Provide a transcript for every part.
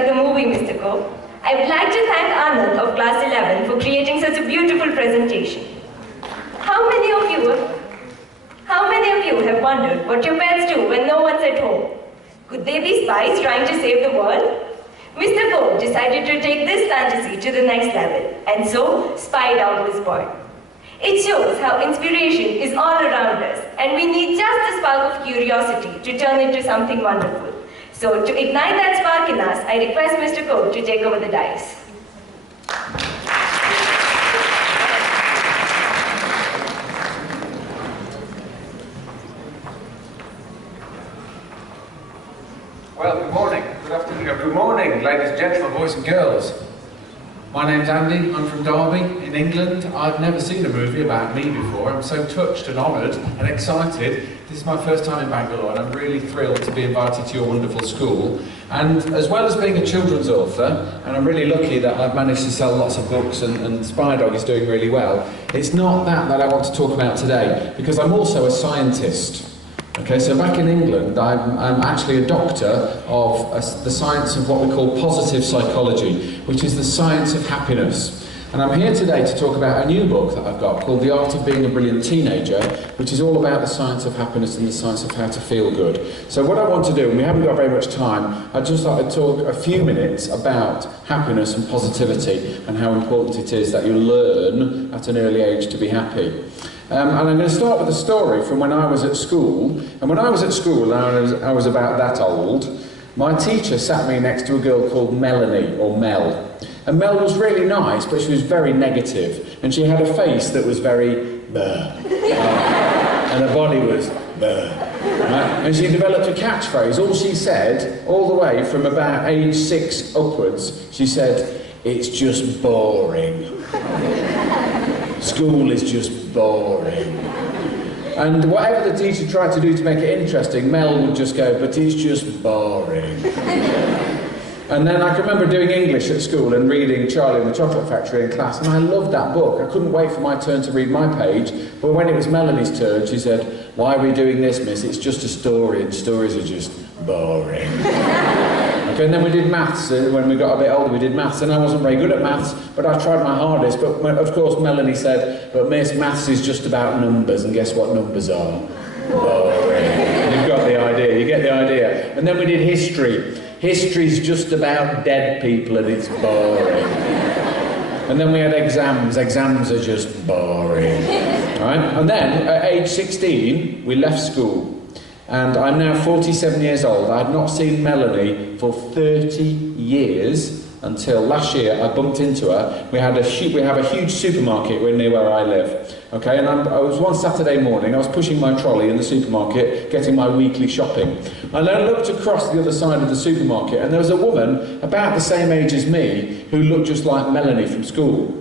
enjoyed the movie, Mr. Cope. I would like to thank Anand of Class 11 for creating such a beautiful presentation. How many of you have wondered what your pets do when no one's at home? Could they be spies trying to save the world? Mr. Cope decided to take this fantasy to the next level, and so Spy Dog was born. It shows how inspiration is all around us, and we need just a spark of curiosity to turn it into something wonderful. So, to ignite that spark in us, I request Mr. Cope to take over the dice. Well, good morning, good afternoon, good morning, ladies and gentlemen, boys and girls. My name's Andy, I'm from Derby in England. I've never seen a movie about me before. I'm so touched and honoured and excited. This is my first time in Bangalore and I'm really thrilled to be invited to your wonderful school. And as well as being a children's author, and I'm really lucky that I've managed to sell lots of books and Spy Dog is doing really well, it's not that I want to talk about today, because I'm also a scientist. Okay, so back in England, I'm actually a doctor of the science of what we call positive psychology, which is the science of happiness. And I'm here today to talk about a new book that I've got called The Art of Being a Brilliant Teenager, which is all about the science of happiness and the science of how to feel good. So what I want to do, and we haven't got very much time, I'd just like to talk a few minutes about happiness and positivity and how important it is that you learn at an early age to be happy. And I'm going to start with a story from when I was at school. And when I was at school, and I was about that old, my teacher sat me next to a girl called Melanie, or Mel. And Mel was really nice, but she was very negative. And she had a face that was very bleh. And her body was bleh. Right? And she developed a catchphrase. All she said, all the way from about age 6 upwards, she said, "It's just boring. School is just boring." And whatever the teacher tried to do to make it interesting, Mel would just go, "But it's just boring." And then I can remember doing English at school and reading Charlie and the Chocolate Factory in class, and I loved that book. I couldn't wait for my turn to read my page, but when it was Melanie's turn, she said, "Why are we doing this, miss? It's just a story, and stories are just boring." Okay, and then we did maths. When we got a bit older, we did maths, and I wasn't very good at maths, but I tried my hardest. But of course, Melanie said, "But miss, maths is just about numbers, and guess what numbers are? Boring." You've got the idea, you get the idea. And then we did history. History's just about dead people, and it's boring. And then we had exams. Exams are just boring. Right? And then, at age 16, we left school. And I'm now 47 years old. I had not seen Melanie for 30 years until last year I bumped into her. We have a huge supermarket near where I live. Okay, and I was one Saturday morning, I was pushing my trolley in the supermarket, getting my weekly shopping. And I looked across the other side of the supermarket, and there was a woman about the same age as me who looked just like Melanie from school.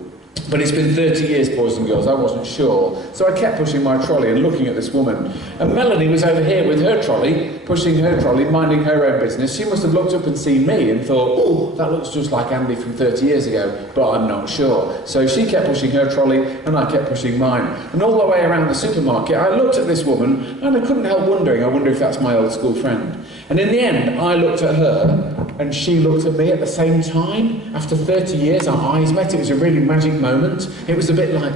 But it's been 30 years, boys and girls, I wasn't sure. So I kept pushing my trolley and looking at this woman. And Melanie was over here with her trolley, pushing her trolley, minding her own business. She must have looked up and seen me and thought, "Oh, that looks just like Andy from 30 years ago, but I'm not sure." So she kept pushing her trolley and I kept pushing mine. And all the way around the supermarket, I looked at this woman and I couldn't help wondering, I wonder if that's my old school friend. And in the end, I looked at her and she looked at me at the same time. After 30 years, our eyes met. It was a really magic moment. It was a bit like,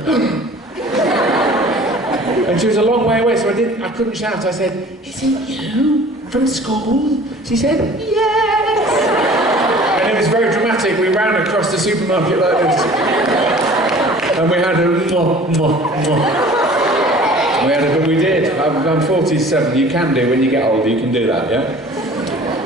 and she was a long way away, so I couldn't shout. I said, "Is it you from school?" She said, "Yes." And it was very dramatic. We ran across the supermarket like this. And we had a mwah, mwah, mwah. But we did. I'm 47. You can do when you get older. You can do that, yeah?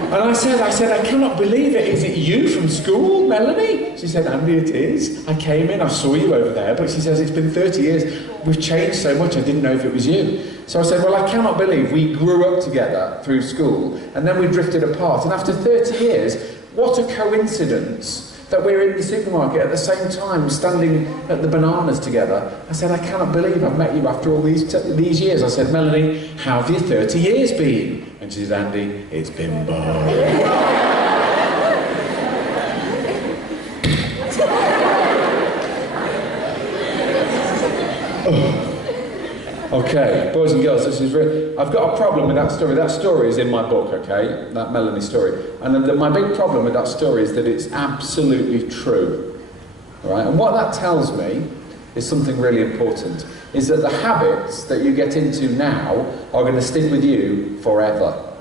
And I said, "I cannot believe it. Is it you from school, Melanie?" She said, "Andy, it is. I came in, I saw you over there." But she says, "It's been 30 years. We've changed so much, I didn't know if it was you." So I said, "Well, I cannot believe we grew up together through school, and then we drifted apart. And after 30 years, what a coincidence that we're in the supermarket at the same time, standing at the bananas together." I said, "I cannot believe I've met you after all these years." I said, "Melanie, how have your 30 years been?" And she said, "Andy, it's been boring." Okay, boys and girls, this is I've got a problem with that story. That story is in my book, okay? That Melanie story. And my big problem with that story is that it's absolutely true. All right? And what that tells me is something really important, is that the habits that you get into now are going to stick with you forever.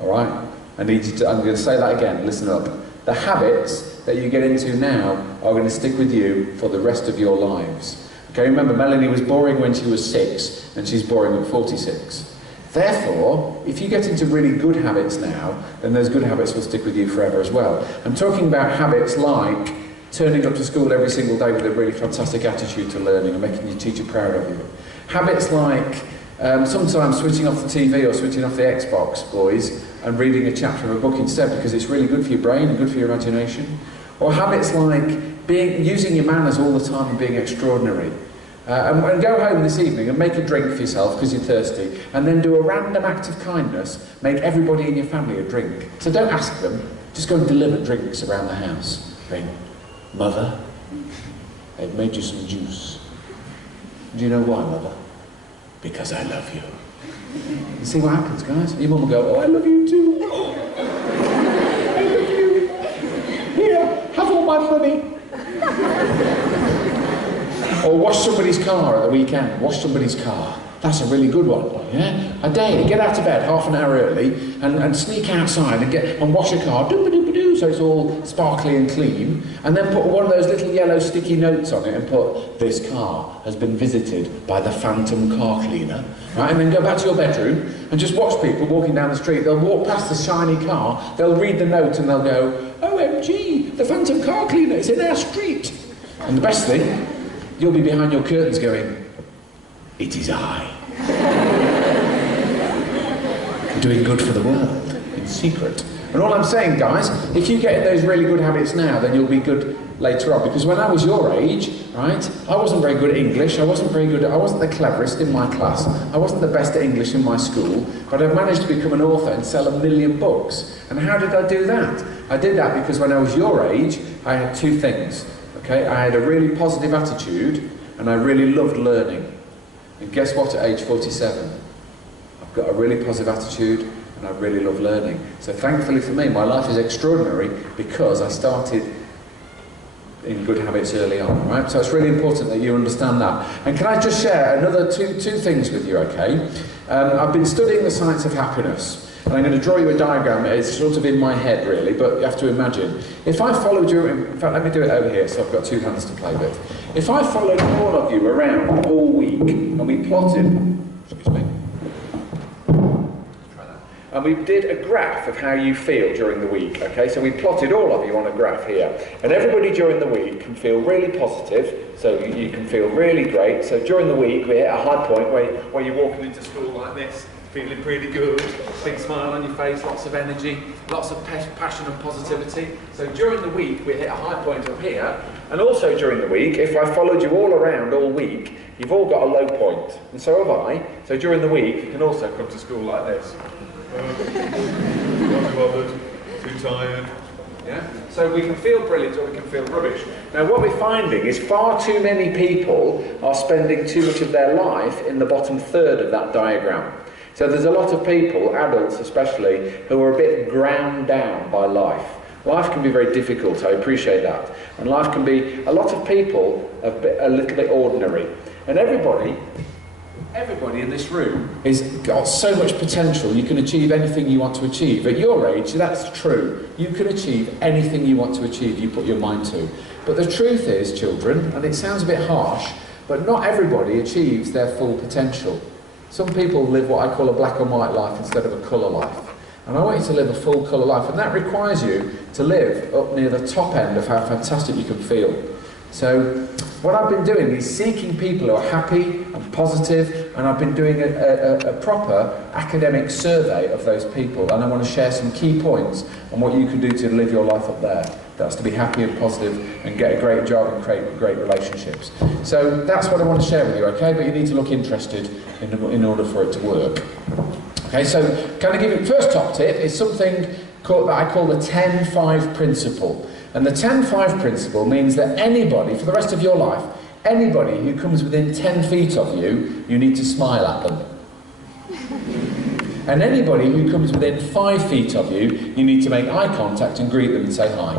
All right? I'm going to say that again, listen up. The habits that you get into now are going to stick with you for the rest of your lives. Okay, remember, Melanie was boring when she was 6, and she's boring at 46. Therefore, if you get into really good habits now, then those good habits will stick with you forever as well. I'm talking about habits like turning up to school every single day with a really fantastic attitude to learning and making your teacher proud of you. Habits like sometimes switching off the TV or switching off the Xbox, boys, and reading a chapter of a book instead, because it's really good for your brain and good for your imagination. Or habits like using your manners all the time and being extraordinary. And go home this evening and make a drink for yourself because you're thirsty, and then do a random act of kindness, make everybody in your family a drink. So don't ask them, just go and deliver drinks around the house. Ring, Mother, I've made you some juice. Do you know why, Mother? Because I love you. You see what happens, guys? Your mum will go, oh, I love you too. Oh, I love you. Here, have all my money. Or wash somebody's car at the weekend. Wash somebody's car. That's a really good one, yeah? A day, get out of bed half an hour early and sneak outside and wash a car, doo-ba-doo-ba-doo, so it's all sparkly and clean, and then put one of those little yellow sticky notes on it and put, this car has been visited by the phantom car cleaner, right? And then go back to your bedroom and just watch people walking down the street. They'll walk past the shiny car, they'll read the note and they'll go, OMG, the phantom car cleaner is in our street. And the best thing, you'll be behind your curtains going, it is I. Doing good for the world, in secret. And all I'm saying, guys, if you get in those really good habits now, then you'll be good later on. Because when I was your age, right, I wasn't very good at English, I wasn't the cleverest in my class, I wasn't the best at English in my school, but I've managed to become an author and sell 1 million books. And how did I do that? I did that because when I was your age, I had 2 things. Okay, I had a really positive attitude and I really loved learning. And guess what, at age 47? I've got a really positive attitude and I really love learning. So thankfully for me, my life is extraordinary because I started in good habits early on, right? So it's really important that you understand that. And can I just share another two things with you, okay? I've been studying the science of happiness. And I'm going to draw you a diagram. It's sort of in my head, really, but you have to imagine. If I followed you, in fact, let me do it over here, so I've got 2 hands to play with. If I followed all of you around all week, and we plotted, excuse me, and we did a graph of how you feel during the week, okay? So we plotted all of you on a graph here. And everybody during the week can feel really positive, so you can feel really great. So during the week, we hit a high point where you're walking into school like this, feeling pretty good, big smile on your face, lots of energy, lots of passion and positivity. So during the week, we hit a high point up here, and also during the week, if I followed you all around all week, you've all got a low point, and so have I. So during the week, you can also come to school like this. Not bothered, too tired. Yeah? So we can feel brilliant or we can feel rubbish. Now what we're finding is far too many people are spending too much of their life in the bottom third of that diagram. So there's a lot of people, adults especially, who are a bit ground down by life. Life can be very difficult, I appreciate that. And life can be, a lot of people a little bit ordinary. And everybody in this room has got so much potential. You can achieve anything you want to achieve. At your age, that's true. You can achieve anything you want to achieve, you put your mind to. But the truth is, children, and it sounds a bit harsh, but not everybody achieves their full potential. Some people live what I call a black and white life instead of a colour life. And I want you to live a full colour life, and that requires you to live up near the top end of how fantastic you can feel. So what I've been doing is seeking people who are happy and positive, and I've been doing a proper academic survey of those people, and I want to share some key points on what you can do to live your life up there. That's to be happy and positive and get a great job and create great relationships. So that's what I want to share with you, okay? But you need to look interested in order for it to work. Okay, so can I give you, first top tip is something that I call the 10-5 principle. And the 10-5 principle means that anybody, for the rest of your life, Anybody who comes within 10 feet of you, you need to smile at them. And anybody who comes within 5 feet of you, you need to make eye contact and greet them and say hi.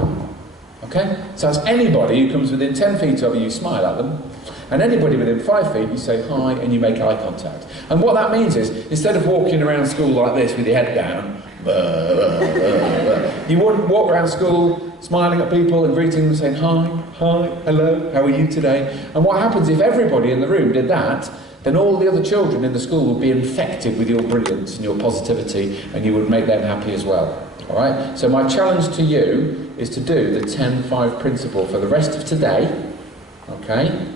Okay? So that's anybody who comes within 10 feet of you, you smile at them. And anybody within 5 feet, you say hi and you make eye contact. And what that means is, instead of walking around school like this with your head down, you wouldn't walk around school smiling at people and greeting them, saying hi, hello, how are you today? And what happens if everybody in the room did that, then all the other children in the school would be infected with your brilliance and your positivity, and you would make them happy as well. All right? So my challenge to you is to do the 10-5 principle for the rest of today, okay?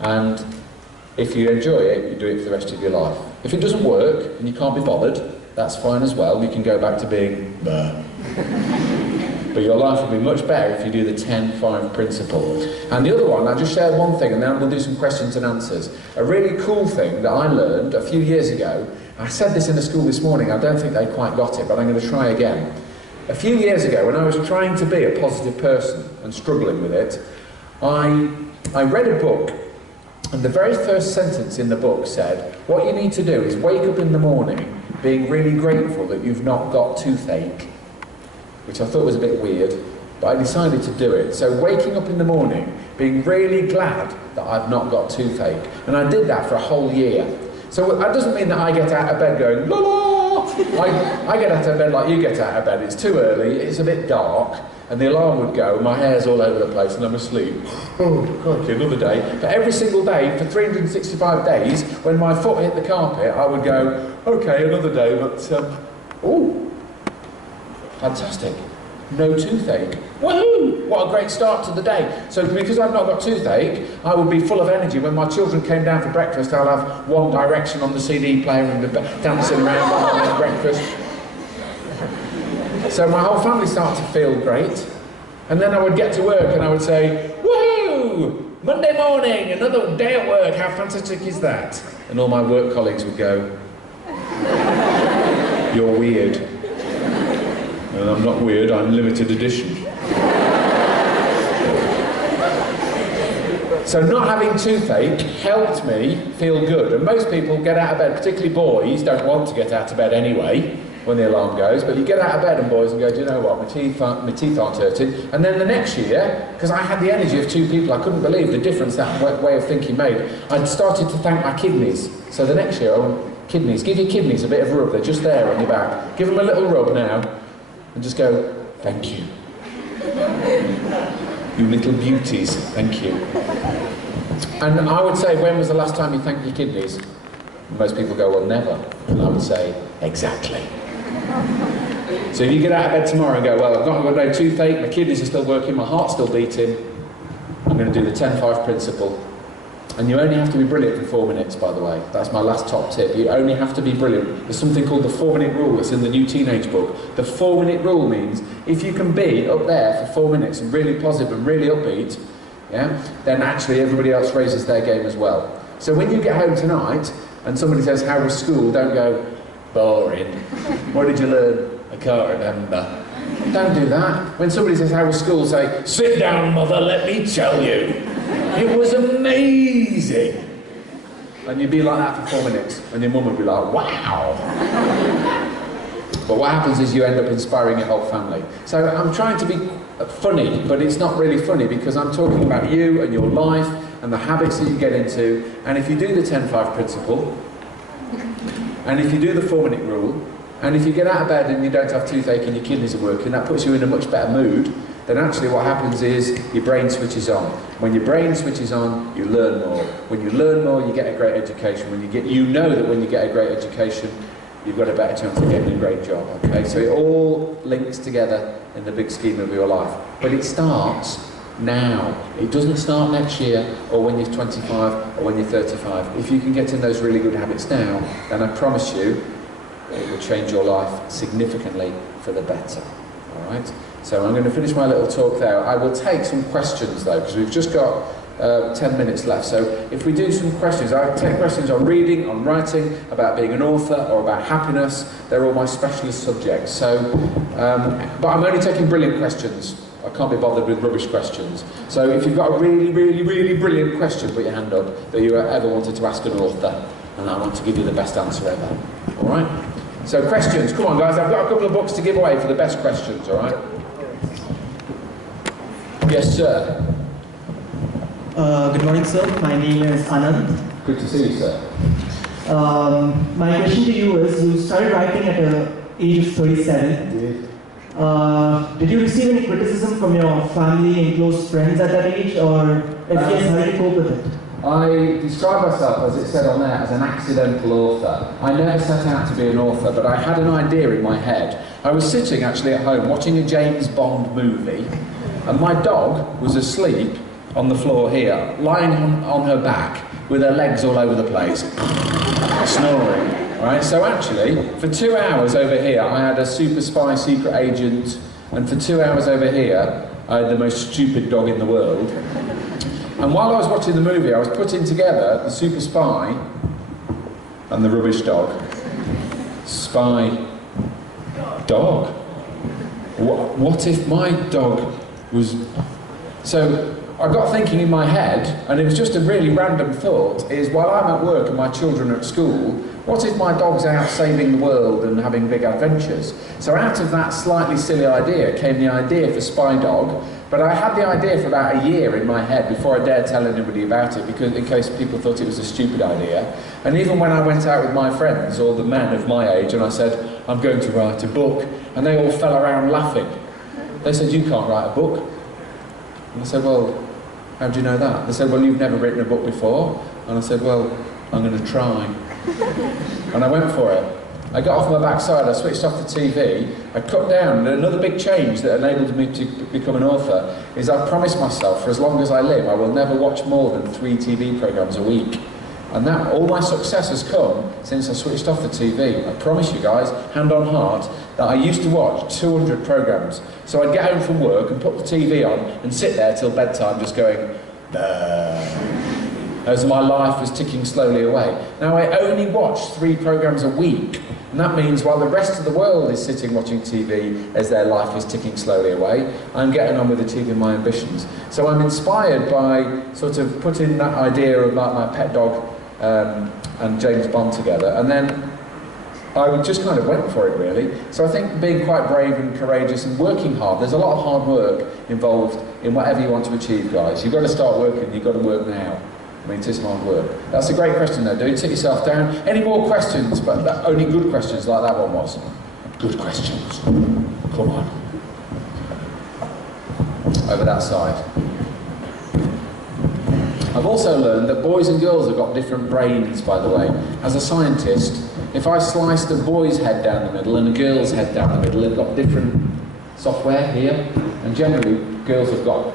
And if you enjoy it, you do it for the rest of your life. If it doesn't work and you can't be bothered, that's fine as well. You can go back to being bleh. But your life will be much better if you do the 10-5 principle. And the other one, I'll just share one thing and then we'll do some questions and answers. A really cool thing that I learned a few years ago, I said this in the school this morning, I don't think they quite got it, but I'm going to try again. A few years ago, when I was trying to be a positive person and struggling with it, I read a book, and the very first sentence in the book said, what you need to do is wake up in the morning being really grateful that you've not got toothache, which I thought was a bit weird, but I decided to do it. So waking up in the morning being really glad that I've not got toothache, and I did that for a whole year. So that doesn't mean that I get out of bed going, la la! I get out of bed like you get out of bed. It's too early, it's a bit dark, and the alarm would go, my hair's all over the place and I'm asleep. Oh, crikey, another day. But every single day, for 365 days, when my foot hit the carpet, I would go, okay, another day, but, oh, fantastic. No toothache. Woohoo! What a great start to the day. So because I've not got toothache, I would be full of energy. When my children came down for breakfast, I'll have One Direction on the CD player and be dancing around while I'm at breakfast. So my whole family started to feel great. And then I would get to work and I would say, woohoo! Monday morning, another day at work, how fantastic is that? And all my work colleagues would go, you're weird. And I'm not weird, I'm limited edition. So not having toothache helped me feel good. And most people get out of bed, particularly boys, don't want to get out of bed anyway when the alarm goes, but you get out of bed and boys and go, do you know what, my teeth aren't hurting. And then the next year, because I had the energy of two people, I couldn't believe the difference that way of thinking made. I'd started to thank my kidneys. So the next year, I went, kidneys, give your kidneys a bit of a rub, they're just there on your back. Give them a little rub now. And just go, thank you. You little beauties, thank you. And I would say, when was the last time you thanked your kidneys? Most people go, well, never. And I would say, exactly. So if you get out of bed tomorrow and go, well, I've got no toothache, my kidneys are still working, my heart's still beating, I'm going to do the 10-5 principle. And you only have to be brilliant for 4 minutes, by the way. That's my last top tip. You only have to be brilliant. There's something called the 4-minute rule that's in the new teenage book. The 4-minute rule means if you can be up there for 4 minutes and really positive and really upbeat, yeah, then actually everybody else raises their game as well. So when you get home tonight and somebody says, how was school? Don't go, boring. What did you learn? I can't remember. Don't do that. When somebody says, how was school? Say, sit down, mother, let me tell you. It was amazing. And you'd be like that for 4 minutes, and your mum would be like, wow. But what happens is you end up inspiring your whole family. So I'm trying to be funny, but it's not really funny because I'm talking about you and your life and the habits that you get into. And if you do the 10-5 principle, and if you do the 4-minute rule, and if you get out of bed and you don't have toothache and your kidneys are working, that puts you in a much better mood. Then actually what happens is your brain switches on. When your brain switches on, you learn more. When you learn more, you get a great education. You know that when you get a great education, you've got a better chance of getting a great job, okay? So it all links together in the big scheme of your life. But it starts now. It doesn't start next year, or when you're 25, or when you're 35. If you can get in those really good habits now, then I promise you, it will change your life significantly for the better, all right? So I'm going to finish my little talk there. I will take some questions though, because we've just got 10 minutes left. So if we do some questions, I take questions on reading, on writing, about being an author, or about happiness. They're all my specialist subjects. So, but I'm only taking brilliant questions, I can't be bothered with rubbish questions. So if you've got a really, really, really brilliant question, put your hand up, that you ever wanted to ask an author, and I want to give you the best answer ever. All right? So questions, come on guys, I've got a couple of books to give away for the best questions, all right? Yes, sir. Good morning, sir. My name is Anand. Good to see you, sir. My question to you is, you started writing at the age of 37. Did you receive any criticism from your family and close friends at that age, or if yes, how did you cope with it? I describe myself, as it said on there, as an accidental author. I never set out to be an author, but I had an idea in my head. I was sitting actually at home watching a James Bond movie, and my dog was asleep on the floor here, lying on her back, with her legs all over the place, snoring. Right? So actually, for 2 hours over here, I had a super spy secret agent, and for 2 hours over here, I had the most stupid dog in the world. And while I was watching the movie, I was putting together the super spy and the rubbish dog. Spy dog. What if my dog was... So I got thinking in my head, and it was just a really random thought, is while I'm at work and my children are at school, what if my dog's out saving the world and having big adventures? So out of that slightly silly idea came the idea for Spy Dog, but I had the idea for about a year in my head before I dared tell anybody about it, because in case people thought it was a stupid idea. And even when I went out with my friends, or the men of my age, and I said, I'm going to write a book, and they all fell around laughing. They said, you can't write a book. And I said, well, how do you know that? They said, well, you've never written a book before. And I said, well, I'm going to try. And I went for it. I got off my backside, I switched off the TV, I cut down, and another big change that enabled me to become an author is I promised myself, for as long as I live, I will never watch more than 3 TV programmes a week. And that, all my success has come since I switched off the TV. I promise you guys, hand on heart, that I used to watch 200 programmes. So I'd get home from work and put the TV on and sit there till bedtime just going, as my life was ticking slowly away. Now I only watch 3 programmes a week, and that means while the rest of the world is sitting watching TV as their life is ticking slowly away, I'm getting on with achieving my ambitions. So I'm inspired by sort of putting that idea of like my pet dog and James Bond together, and then I just kind of went for it really. So I think being quite brave and courageous and working hard, there's a lot of hard work involved in whatever you want to achieve, guys. You've got to start working, you've got to work now. I mean, it is hard work. That's a great question though, dude. Sit yourself down. Any more questions? But only good questions like that one was. Good questions. Come on. Over that side. I've also learned that boys and girls have got different brains, by the way. As a scientist, if I sliced a boy's head down the middle and a girl's head down the middle, they've got different software here, and generally girls have got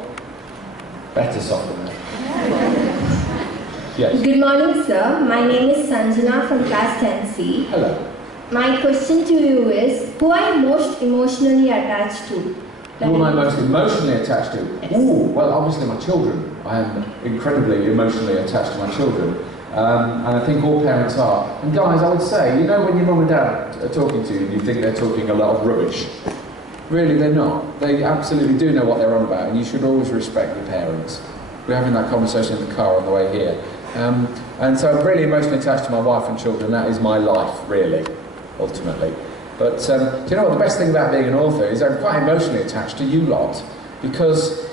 better software. Yes. Good morning, sir. My name is Sanjana from class 10C. Hello. My question to you is, who are you most emotionally attached to? Who am I most emotionally attached to? Yes. Ooh, well, obviously my children. I am incredibly emotionally attached to my children. And I think all parents are. And guys, I would say, you know when your mum and dad are talking to you and you think they're talking a lot of rubbish? Really, they're not. They absolutely do know what they're on about, and you should always respect your parents. We're having that conversation in the car on the way here. And so I'm really emotionally attached to my wife and children. That is my life, really, ultimately. But do you know what the best thing about being an author is? I'm quite emotionally attached to you lot, because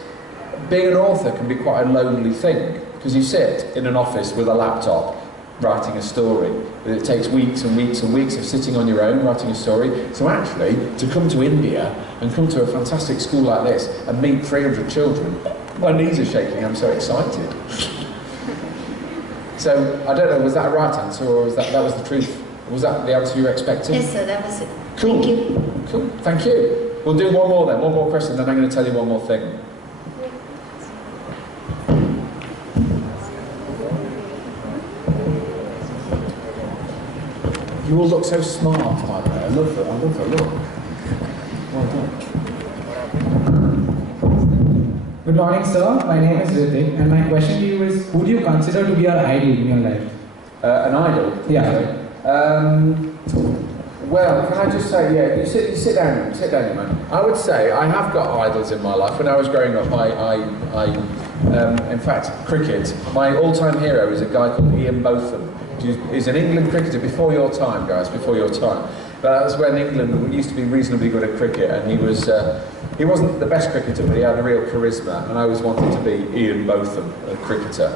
being an author can be quite a lonely thing, because you sit in an office with a laptop writing a story. It takes weeks and weeks and weeks of sitting on your own writing a story. So actually, to come to India and come to a fantastic school like this and meet 300 children, my knees are shaking, I'm so excited. So, I don't know, was that a right answer, or was that was the truth? Was that the answer you were expecting? Yes, sir, that was it. Cool. Thank you. Cool, thank you. We'll do one more then, one more question, then I'm going to tell you one more thing. You all look so smart, by the way. I love the look. Well done. Good morning, sir. My name is Ritik, and my question to you is, who do you consider to be your idol in your life? An idol? Yeah. Well, can I just say, yeah, you sit down, man. I would say I have got idols in my life. When I was growing up, in fact, cricket. My all-time hero is a guy called Ian Botham. He's an England cricketer before your time, guys, before your time. But that was when England used to be reasonably good at cricket, and he wasn't the best cricketer, but he had a real charisma, and I always wanted to be Ian Botham, a cricketer.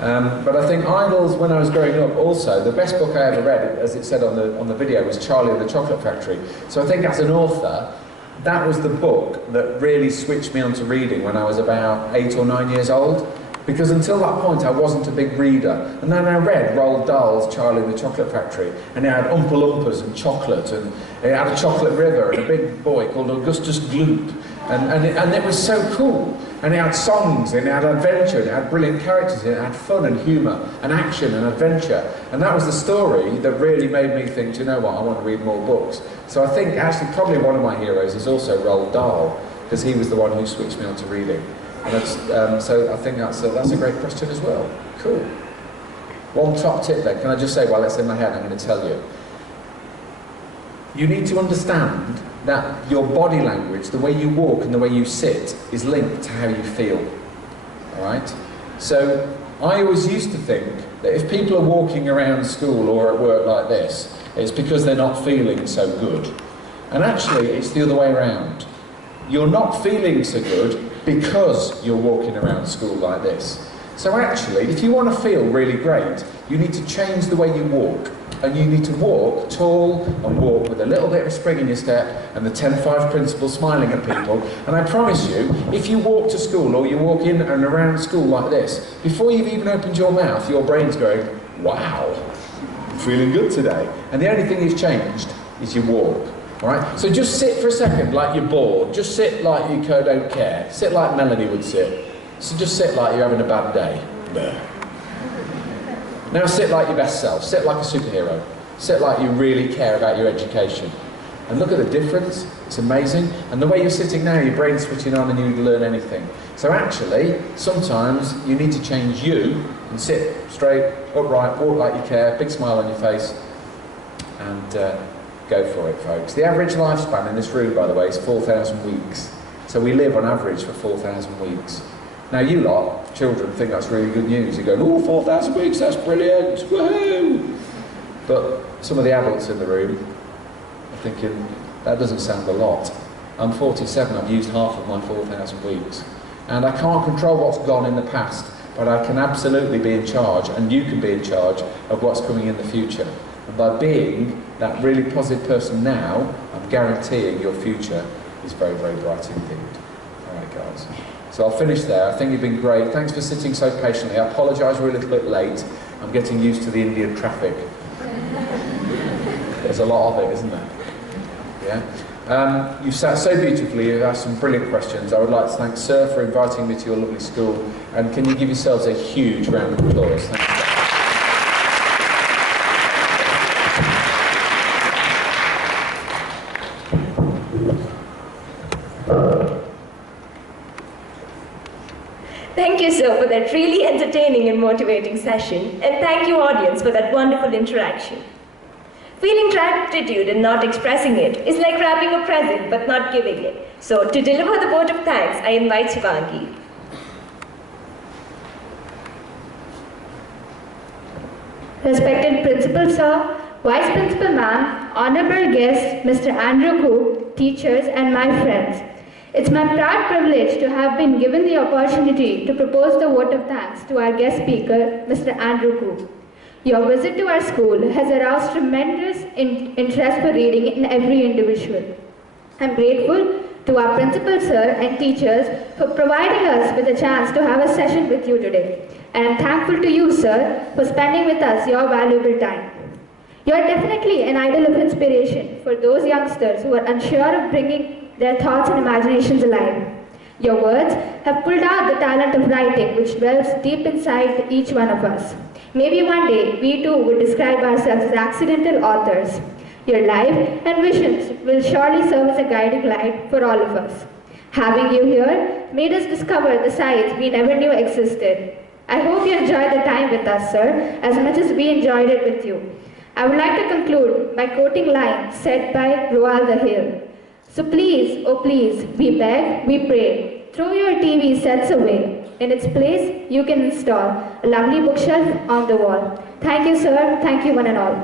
But I think idols, when I was growing up, also, the best book I ever read, as it said on the video, was Charlie and the Chocolate Factory. So I think as an author, that was the book that really switched me onto reading when I was about 8 or 9 years old. Because until that point, I wasn't a big reader. And then I read Roald Dahl's Charlie and the Chocolate Factory, and it had Oompa Loompas and chocolate, and it had a chocolate river, and a big boy called Augustus Gloop. And it was so cool. And it had songs, and it had adventure, and it had brilliant characters, and it had fun and humour, and action and adventure. And that was the story that really made me think, you know what, I want to read more books. So I think actually probably one of my heroes is also Roald Dahl, because he was the one who switched me onto reading. And that's, so I think that's a great question as well. Cool. One top tip then, can I just say while it's in my head, I'm going to tell you. You need to understand that your body language, the way you walk and the way you sit, is linked to how you feel. Alright? So, I always used to think that if people are walking around school or at work like this, it's because they're not feeling so good. And actually, it's the other way around. You're not feeling so good because you're walking around school like this. So actually, if you want to feel really great, you need to change the way you walk. And you need to walk tall and walk with a little bit of a spring in your step and the 10-5 principle, smiling at people. And I promise you, if you walk to school or you walk in and around school like this, before you've even opened your mouth, your brain's going, wow, I'm feeling good today. And the only thing you've changed is you walk. All right? So just sit for a second like you're bored. Just sit like you don't care. Sit like Melanie would sit. So just sit like you're having a bad day. There. Now sit like your best self, sit like a superhero, sit like you really care about your education. And look at the difference, it's amazing. And the way you're sitting now, your brain's switching on and you learn anything. So actually, sometimes you need to change you and sit straight, upright, walk like you care, big smile on your face, and go for it, folks. The average lifespan in this room, by the way, is 4,000 weeks. So we live on average for 4,000 weeks. Now you lot, children, think that's really good news. You go, oh, 4,000 weeks, that's brilliant, woohoo! But some of the adults in the room are thinking, that doesn't sound a lot. I'm 47, I've used half of my 4,000 weeks. And I can't control what's gone in the past, but I can absolutely be in charge, and you can be in charge of what's coming in the future. And by being that really positive person now, I'm guaranteeing your future is very, very bright indeed. All right, guys. So I'll finish there. I think you've been great. Thanks for sitting so patiently. I apologise we're a little bit late. I'm getting used to the Indian traffic. There's a lot of it, isn't there? Yeah. You've sat so beautifully. You've asked some brilliant questions. I would like to thank Sir for inviting me to your lovely school. And can you give yourselves a huge round of applause? Thank you. Thank you, sir, for that really entertaining and motivating session, and thank you, audience, for that wonderful interaction. Feeling gratitude and not expressing it is like wrapping a present but not giving it. So, to deliver the vote of thanks, I invite Shivangi. Respected Principal Sir, Vice Principal Ma'am, Honorable guests, Mr. AndrewCope, teachers, and my friends. It's my proud privilege to have been given the opportunity to propose the vote of thanks to our guest speaker, Mr. AndrewCope. Your visit to our school has aroused tremendous interest for reading in every individual. I'm grateful to our principal sir and teachers for providing us with a chance to have a session with you today. And I'm thankful to you, sir, for spending with us your valuable time. You are definitely an idol of inspiration for those youngsters who are unsure of bringing their thoughts and imaginations alive. Your words have pulled out the talent of writing which dwells deep inside each one of us. Maybe one day we too would describe ourselves as accidental authors. Your life and visions will surely serve as a guiding light for all of us. Having you here made us discover the sides we never knew existed. I hope you enjoyed the time with us, sir, as much as we enjoyed it with you. I would like to conclude by quoting lines said by Roald Dahl. So please, oh please, we beg, we pray, throw your TV sets away. In its place, you can install a lovely bookshelf on the wall. Thank you, sir. Thank you, one and all.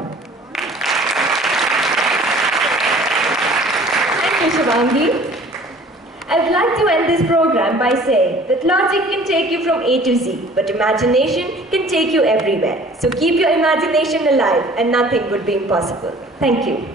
Thank you, Shivangi. I would like to end this program by saying that logic can take you from A to Z, but imagination can take you everywhere. So keep your imagination alive and nothing would be impossible. Thank you.